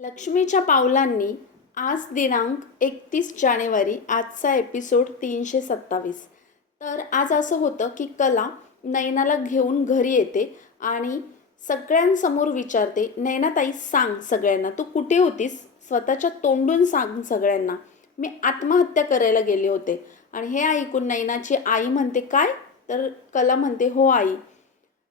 लक्ष्मीच्या पावलांनी आज दिनांक एकतीस जानेवारी आजचा एपिसोड तीनशे सत्तावीस. तर आज असं होतं की कला नैनाला घेऊन घरी येते आणि सगळ्यांसमोर विचारते नैनाताई सांग सगळ्यांना. तू कुठे होतीस? स्वतःच्या तोंडून सांग सगळ्यांना. मी आत्महत्या करायला गेले होते. आणि हे ऐकून नैनाची आई म्हणते काय? तर कला म्हणते हो आई.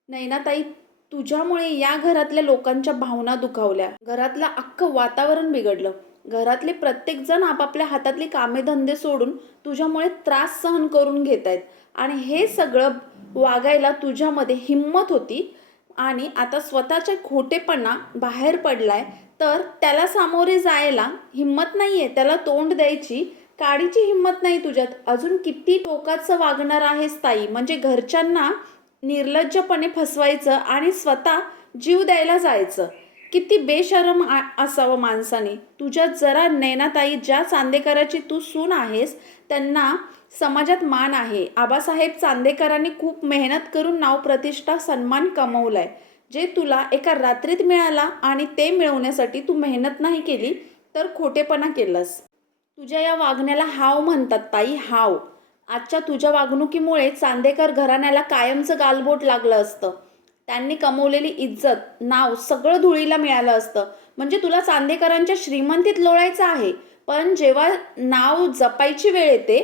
नैनाताई तुझ्यामुळे या घरातल्या लोकांच्या भावना दुखावल्या. घरातलं अख्खं वातावरण बिघडलं. घरातले प्रत्येक जण आपापल्या हातातली कामे धंदे सोडून तुझ्यामुळे त्रास सहन करून घेत आहेत आणि हे सगळं वागायला तुझ्यामध्ये हिंमत होती. आणि आता स्वतःच्या खोटेपणा बाहेर पडलाय. तर त्याला सामोरे जायला हिंमत नाहीये. त्याला तोंड द्यायची काडीची हिंमत नाही तुझ्यात. अजून किती टोकाचं वागणार आहेस ताई? म्हणजे घरच्यांना निर्लज्जपणे फसवायचं आणि स्वतः जीव द्यायला जायचं. किती बेशरम आ- असावं माणसाने. तुझ्या जरा नैनाताई ज्या चांदेकराची तू सून आहेस त्यांना समाजात मान आहे. आबासाहेब चांदेकरांनी खूप मेहनत करून नाव प्रतिष्ठा सन्मान कमवलाय. जे तुला एका रात्रीत मिळाला आणि ते मिळवण्यासाठी तू मेहनत नाही केली तर खोटेपणा केलंस. तुझ्या या वागण्याला हाव म्हणतात ताई हाव. आजच्या तुझ्या वागणुकीमुळे चांदेकर घराण्याला कायमचं गालबोट लागलं असतं. त्यांनी कमवलेली इज्जत नाव सगळं धुळीला मिळालं असतं. म्हणजे तुला चांदेकरांच्या श्रीमंतीत लोळायचं आहे. पण जेव्हा नाव जपायची वेळ येते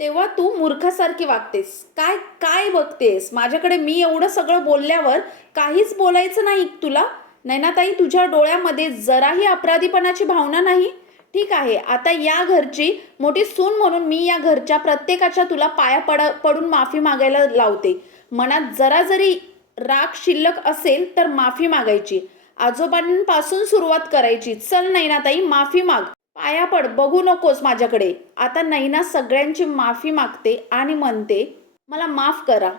तेव्हा तू मूर्खासारखी वागतेस. काय काय बघतेस? माझ्याकडे मी एवढं सगळं बोलल्यावर काहीच बोलायचं नाही तुला. नैनाताई तुझ्या डोळ्यामध्ये जराही अपराधीपणाची भावना नाही? ठीक आहे. आता या घरची मोठी सून म्हणून मी या घरच्या प्रत्येकाच्या तुला पाया पड पडून माफी मागायला लावते. मनात जरा जरी राग शिल्लक असेल तर माफी मागायची. आजोबांपासून सुरुवात करायची. चल नैनाताई माफी माग. पाया पड बघू नकोस माझ्याकडे. आता नैना सगळ्यांची माफी मागते आणि म्हणते मला माफ करा.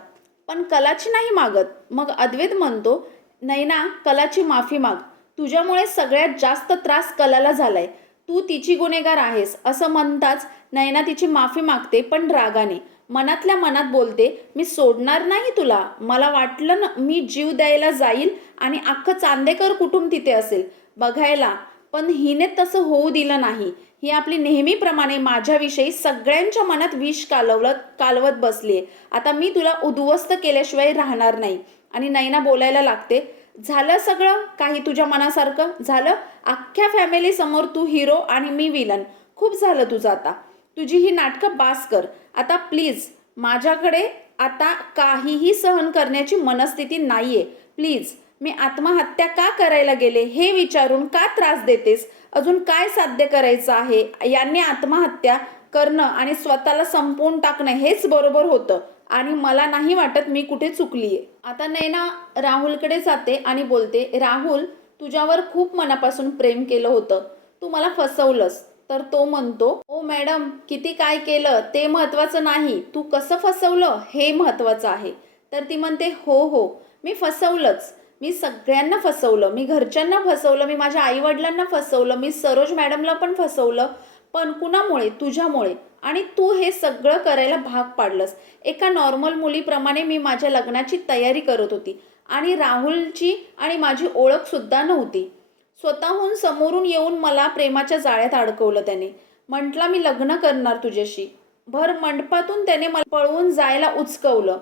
पण कलाची नाही मागत. मग अद्वैत म्हणतो नैना कलाची माफी माग. तुझ्यामुळे सगळ्यात जास्त त्रास कलाला झालाय. तू तिची गुन्हेगार आहेस असं म्हणताच नयना तिची माफी मागते पण रागाने. मनातल्या मनात बोलते मी सोडणार नाही तुला. मला वाटलं ना मी जीव द्यायला जाईल आणि अख्खं चांदेकर कुटुंब तिथे असेल. बघायला. पण हिने तसं होऊ दिलं नाही. ही आपली नेहमीप्रमाणे माझ्याविषयी सगळ्यांच्या मनात विष कालवलत कालवत बसलीये. आता मी तुला उद्ध्वस्त केल्याशिवाय राहणार नाही. आणि नैना बोलायला लागते झालं सगळं? काही तुझ्या मनासारखं? झालं? अख्ख्या फॅमिली समोर तू हिरो आणि मी विलन खूप झालं तुझं आता. तुझी ही नाटकं बास कर. आता प्लीज माझ्याकडे आता काहीही सहन करण्याची मनस्थिती नाहीये. प्लीज मी आत्महत्या का करायला गेले? हे विचारून का त्रास देतेस? अजून काय साध्य करायचं आहे? यांनी आत्महत्या करणं आणि स्वतःला संपवून टाकणं हेच बरोबर होतं. आणि मला नाही वाटत मी कुठे चुकलीये. आता नैना राहुलकडे जाते आणि बोलते राहुल तुझ्यावर खूप मनापासून प्रेम केलं होतं. तू मला फसवलंस. तर तो म्हणतो ओ मॅडम किती काय केलं ते महत्वाचं नाही. तू कसं फसवलं हे महत्वाचं आहे. तर ती म्हणते हो हो मी फसवलंच. मी सगळ्यांना फसवलं. मी घरच्यांना फसवलं. मी माझ्या आईवडिलांना फसवलं. मी सरोज मॅडमला पण फसवलं. पण कुणामुळे? तुझ्यामुळे. आणि तू हे सगळं करायला भाग पाडलंस. एका नॉर्मल मुलीप्रमाणे मी माझ्या लग्नाची तयारी करत होती. आणि राहुलची आणि माझी ओळखसुद्धा नव्हती. स्वतःहून समोरून येऊन मला प्रेमाच्या जाळ्यात अडकवलं त्याने. म्हटला मी लग्न करणार तुझ्याशी. भर मंडपातून त्याने मला पळवून जायला उचकवलं.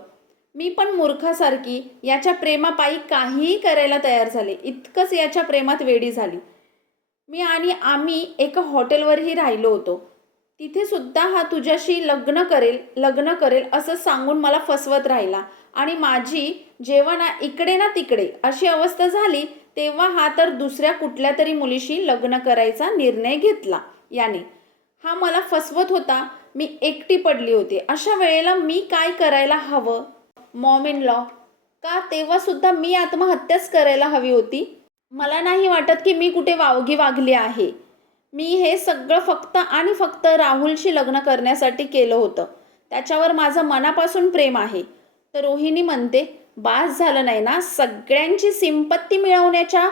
मी पण मूर्खासारखी याच्या प्रेमापायी काहीही करायला तयार झाले. इतकंच याच्या प्रेमात वेडी झाली. मी आणि आम्ही एका हॉटेलवरही राहिलो होतो. तिथे सुद्धा हा तुझ्याशी लग्न करेल लग्न करेल असं सांगून मला फसवत राहिला. आणि माझी जेव्हा ना इकडे ना तिकडे अशी अवस्था झाली तेव्हा हा तर दुसऱ्या कुठल्या तरी मुलीशी लग्न करायचा निर्णय घेतला याने. हा मला फसवत होता. मी एकटी पडली होती. अशा वेळेला मी काय करायला हवं? मॉम इन लॉ का तेव्हा सुद्धा मी आत्महत्याच करायला हवी होती? मला नाही वाटत की मी कुठे वावगी वागली आहे. मी हे सगळं फक्त आणि फक्त राहुलशी लग्न करण्यासाठी केलं होतं. त्याच्यावर माझं मनापासून प्रेम आहे. तर रोहिणी म्हणते बास झालं नाही ना? सगळ्यांची सिंपत्ती मिळवण्याचा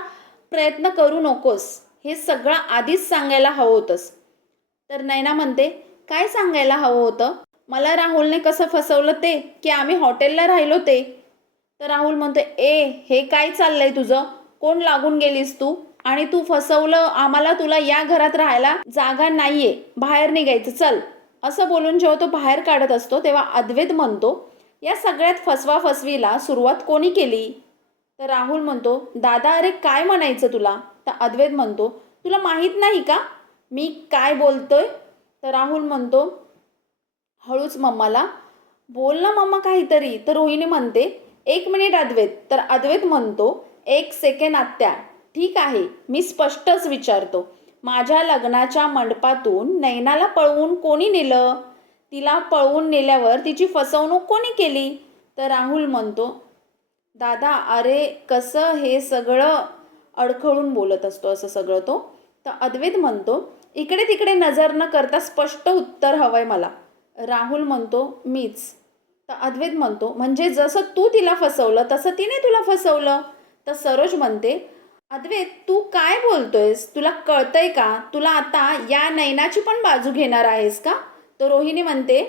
प्रयत्न करू नकोस. हे सगळं आधीच सांगायला हवं होतंस. तर नैना म्हणते काय सांगायला हवं होतं? मला राहुलने कसं फसवलं ते? की आम्ही हॉटेलला राहिलो ते? तर राहुल म्हणतो ए हे काय चाललंय तुझं? कोण लागून गेलीस तू? आणि तू फसवलं आम्हाला तुला या घरात राहायला जागा नाहीये बाहेर निघायचं चल. असं बोलून जेव्हा तो बाहेर काढत असतो तेव्हा अद्वैत म्हणतो या सगळ्यात फसवा फसवीला सुरुवात कोणी केली? तर राहुल म्हणतो दादा अरे काय म्हणायचं तुला? तर अद्वैत म्हणतो तुला माहीत नाही का? मी काय बोलतोय? तर राहुल म्हणतो हळूच मम्माला. बोल ना मम्मा काहीतरी. तर रोहिणी म्हणते एक मिनिट अद्वैत. तर अद्वैत म्हणतो एक सेकंड आत्या. ठीक आहे मी स्पष्टच विचारतो. माझ्या लग्नाच्या मंडपातून नैनाला पळवून कोणी नेलं? तिला पळवून नेल्यावर तिची फसवणूक कोणी केली? तर राहुल म्हणतो दादा अरे कसं हे सगळं अडखळून बोलत असतो असं सगळं तो. तर अद्वैत म्हणतो इकडे तिकडे नजर न करता स्पष्ट उत्तर हवंय मला. राहुल म्हणतो मीच. तर अद्वैत म्हणतो म्हणजे जसं तू तिला फसवलं तसं तिने तुला फसवलं. तर सरोज म्हणते अद्वैत तू काय बोलतोयस? तुला कळतंय का? तुला आता या नैनाची पण बाजू घेणार आहेस का? तर रोहिणी म्हणते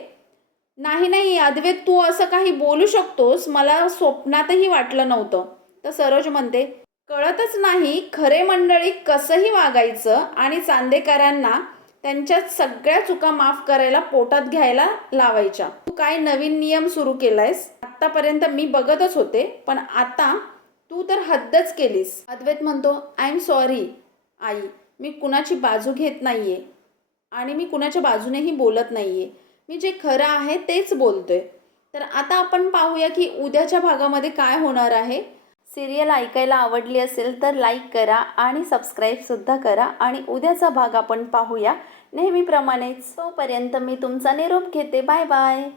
नाही नाही अद्वैत तू असं काही बोलू शकतोस. मला स्वप्नातही वाटलं नव्हतं. तर सरोज म्हणते कळतच नाही खरे मंडळी कसंही वागायचं आणि चांदेकरांना त्यांच्या सगळ्या चुका माफ करायला पोटात घ्यायला लावायच्या. तू काय नवीन नियम सुरू केलायस? आत्तापर्यंत मी बघतच होते पण आता तू तर हद्दच केलीस. अद्वैत म्हणतो आय एम सॉरी आई. मी कुणाची बाजू घेत नाही आहे आणि मी कुणाच्या बाजूनेही बोलत नाही आहे मी जे खरं आहे तेच बोलतोय. तर आता आपण पाहूया की उद्याच्या भागामध्ये काय होणार आहे. सिरियल ऐकायला आवडली असेल तर लाईक करा आणि सबस्क्राईबसुद्धा करा आणि उद्याचा भाग आपण पाहूया. नेहमीप्रमाणेच तोपर्यंत मी तुमचा निरोप घेते. Bye bye.